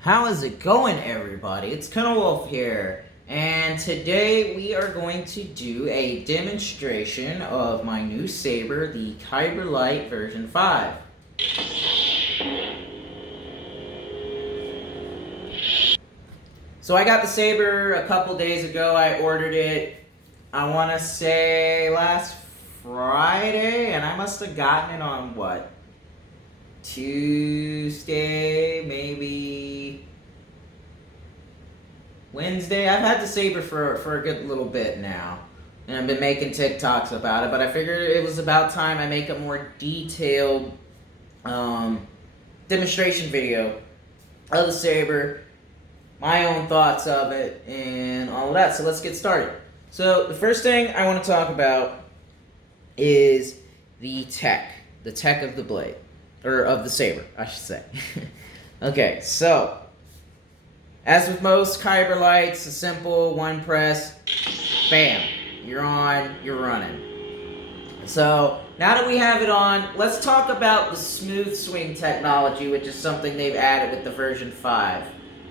How is it going, everybody? It's Wolf here, and today we are going to do a demonstration of my new saber, the Kyberlight V5. So I got the saber a couple days ago. I ordered it, I want to say last Friday, and I must have gotten it on what? Tuesday, maybe Wednesday. I've had the saber for a good little bit now, and I've been making TikToks about it, but I figured it was about time I make a more detailed demonstration video of the saber, my own thoughts of it, and all of that. So let's get started. So the first thing I want to talk about is the tech of the blade. Or of the saber, I should say. Okay, so as with most Kyberlights, a simple one press, bam, you're on, you're running. So now that we have it on, let's talk about the smooth swing technology, which is something they've added with the version 5.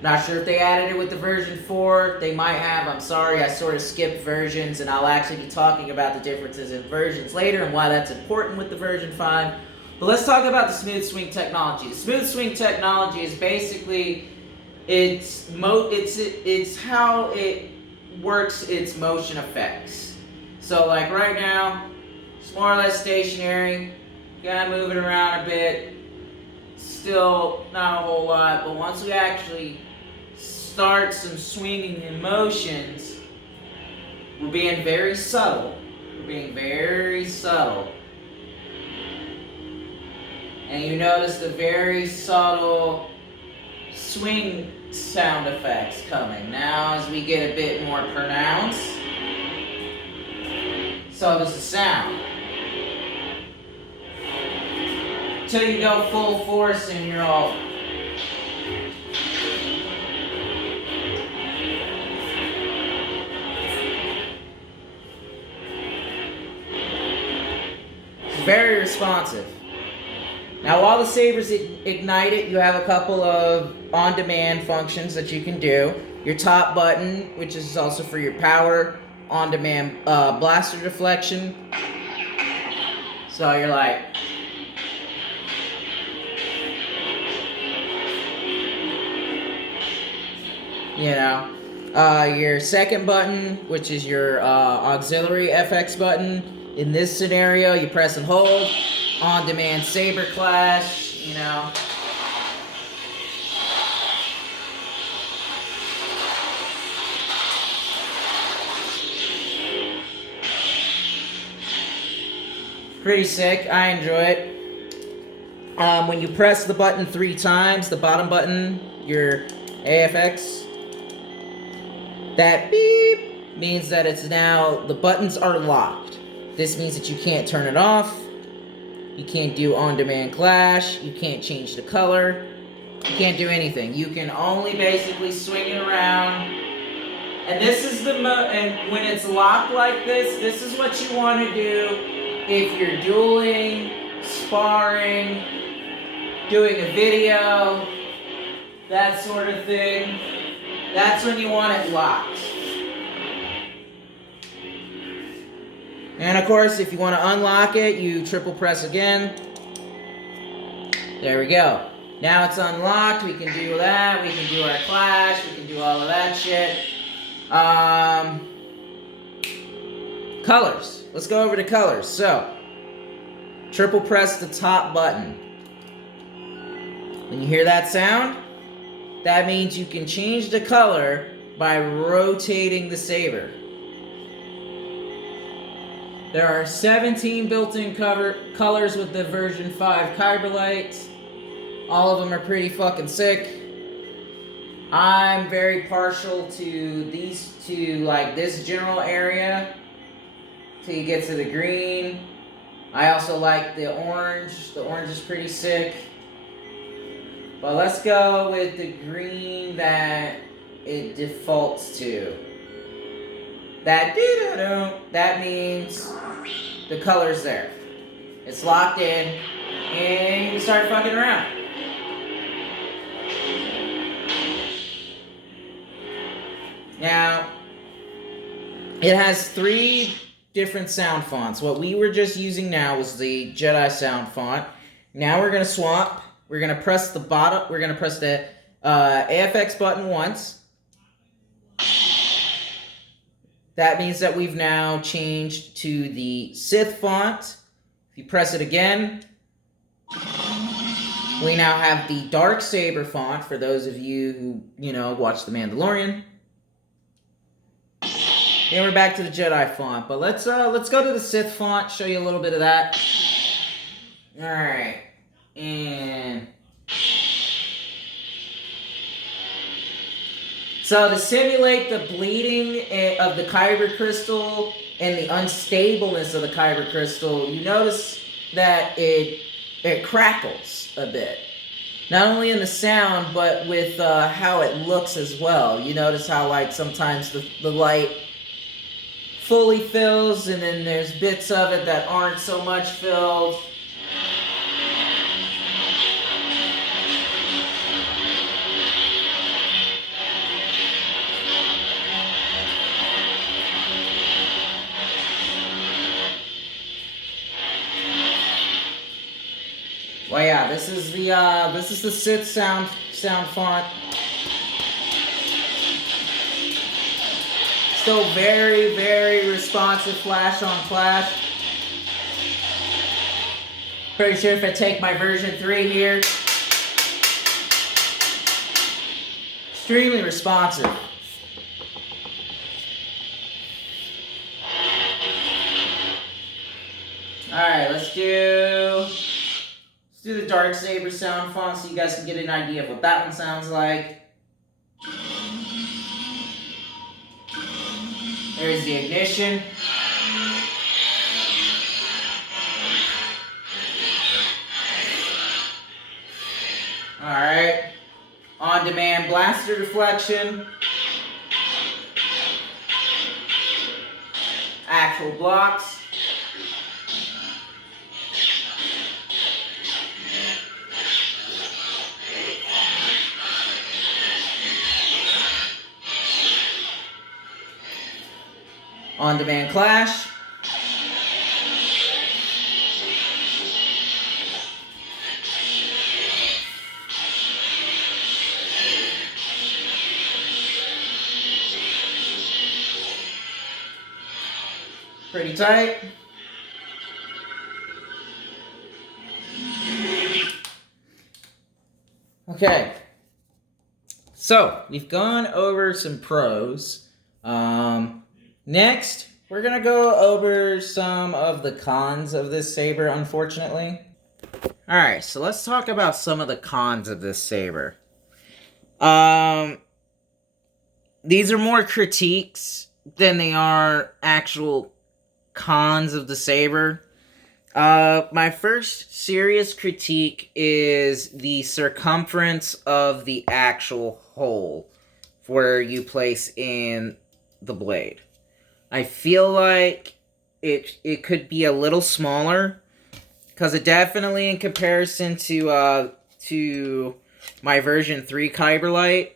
Not sure if they added it with the version 4. They might have. I'm sorry, I sort of skipped versions, and I'll actually be talking about the differences in versions later and why that's important with the version 5. But let's talk about the smooth swing technology. The smooth swing technology is basically it's how it works its motion effects. So like right now, it's more or less stationary. Gotta move it around a bit. Still not a whole lot, but once we actually start some swinging in motions, we're being very subtle. And you notice the very subtle swing sound effects coming. Now as we get a bit more pronounced, so does the sound. Until you go full force and you're all... It's very responsive. Now, while the saber's ignited, you have a couple of on-demand functions that you can do. Your top button, which is also for your power, on-demand blaster deflection. So you're like... You know. Your second button, which is your auxiliary FX button. In this scenario, you press and hold. On-demand saber clash, you know. Pretty sick. I enjoy it. When you press the button 3 times, the bottom button, your AFX, that beep means that it's now, the buttons are locked. This means that you can't turn it off. You can't do on-demand clash. You can't change the color. You can't do anything. You can only basically swing it around. And this is and when it's locked like this is what you want to do if you're dueling, sparring, doing a video, that sort of thing. That's when you want it locked. And of course, if you want to unlock it, you triple press again. There we go. Now it's unlocked. We can do that. We can do our clash. We can do all of that shit. Colors. Let's go over to colors. So, triple press the top button. When you hear that sound, that means you can change the color by rotating the saber. There are 17 built-in colors with the version 5 Kyberlight. All of them are pretty fucking sick. I'm very partial to these two, like this general area, till you get to the green. I also like the orange. The orange is pretty sick. But let's go with the green that it defaults to. That means the color's there. It's locked in, and you can start fucking around. Now, it has 3 different sound fonts. What we were just using now was the Jedi sound font. Now we're going to swap. We're going to press the bottom. We're going to press the AFX button once. That means that we've now changed to the Sith font. If you press it again, we now have the Darksaber font for those of you who, watch The Mandalorian. Then we're back to the Jedi font, but let's go to the Sith font, show you a little bit of that. All right, and so to simulate the bleeding of the Kyber crystal and the unstableness of the Kyber crystal, you notice that it crackles a bit. Not only in the sound, but with how it looks as well. You notice how, like, sometimes the light fully fills, and then there's bits of it that aren't so much filled. Well, yeah, this is the Sith sound font. Still very, very responsive flash on flash. Pretty sure if I take my version 3 here, extremely responsive. Alright, let's do the Darksaber sound font so you guys can get an idea of what that one sounds like. There's the ignition. Alright. On-demand blaster deflection. Actual blocks. On-demand clash. Pretty tight. Okay. So, we've gone over some pros. Next, we're going to go over some of the cons of this saber, unfortunately. Alright, so let's talk about some of the cons of this saber. These are more critiques than they are actual cons of the saber. My first serious critique is the circumference of the actual hole where you place in the blade. I feel like it could be a little smaller, because it definitely, in comparison to my version 3 Kyberlight,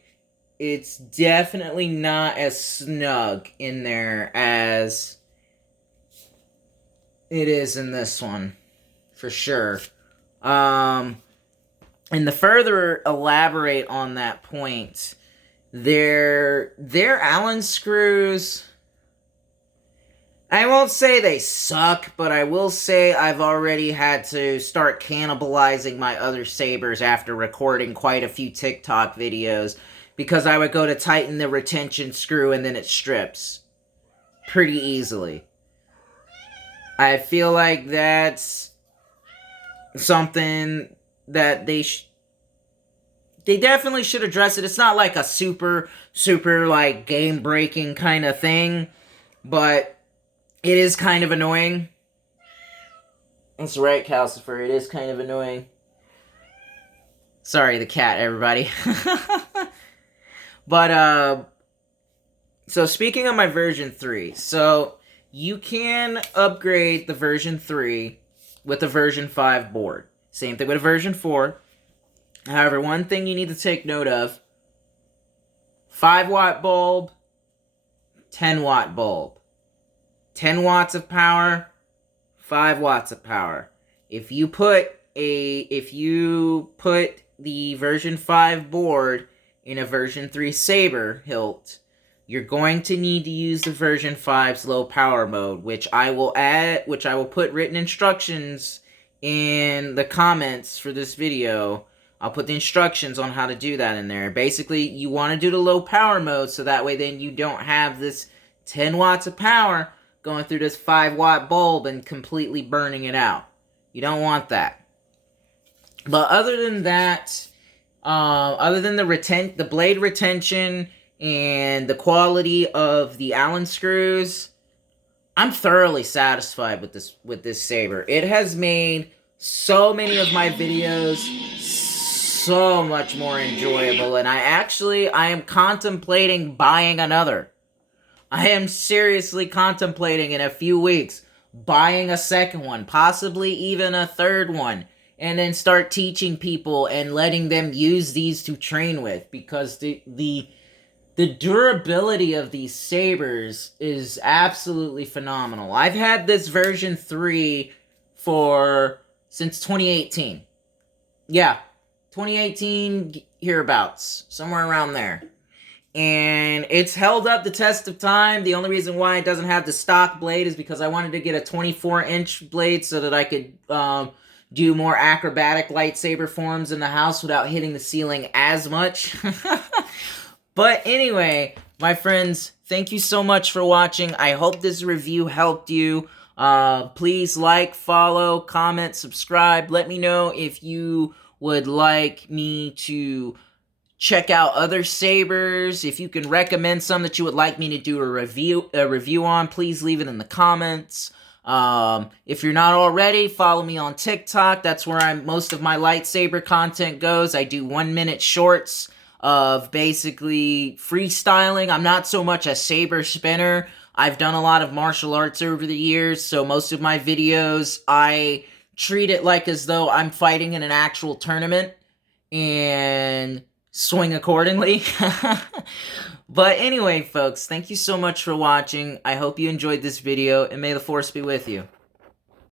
it's definitely not as snug in there as it is in this one, for sure. And to further elaborate on that point, their Allen screws, I won't say they suck, but I will say I've already had to start cannibalizing my other sabers after recording quite a few TikTok videos, because I would go to tighten the retention screw and then it strips pretty easily. I feel like that's something that they definitely should address it. It's not like a super like game-breaking kind of thing, but it is kind of annoying. That's right, Calcifer. It is kind of annoying. Sorry, the cat, everybody. But, so speaking of my version 3, so you can upgrade the version 3 with a version 5 board. Same thing with a version 4. However, one thing you need to take note of, 5-watt bulb, 10-watt bulb. 10 watts of power, 5 watts of power. If you put the version 5 board in a version 3 Saber hilt, you're going to need to use the version 5's low power mode, which I will put written instructions in the comments for this video. I'll put the instructions on how to do that in there. Basically, you want to do the low power mode so that way then you don't have this 10 watts of power going through this 5-watt bulb and completely burning it out. You don't want that. But other than that, other than the blade retention and the quality of the Allen screws, I'm thoroughly satisfied with this saber. It has made so many of my videos so much more enjoyable, and I am contemplating buying another. I am seriously contemplating in a few weeks buying a second one, possibly even a third one, and then start teaching people and letting them use these to train with, because the durability of these sabers is absolutely phenomenal. I've had this version 3 since 2018. Yeah, 2018 hereabouts, somewhere around there. And it's held up the test of time. The only reason why it doesn't have the stock blade is because I wanted to get a 24-inch blade so that I could do more acrobatic lightsaber forms in the house without hitting the ceiling as much. But anyway, my friends, thank you so much for watching. I hope this review helped you. Please like, follow, comment, subscribe. Let me know if you would like me to check out other sabers. If you can recommend some that you would like me to do a review on, please leave it in the comments. If you're not already, follow me on TikTok. That's where most of my lightsaber content goes. I do 1-minute shorts of basically freestyling. I'm not so much a saber spinner. I've done a lot of martial arts over the years, so most of my videos, I treat it like as though I'm fighting in an actual tournament and swing accordingly. But anyway, folks, thank you so much for watching. I hope you enjoyed this video, and may the Force be with you.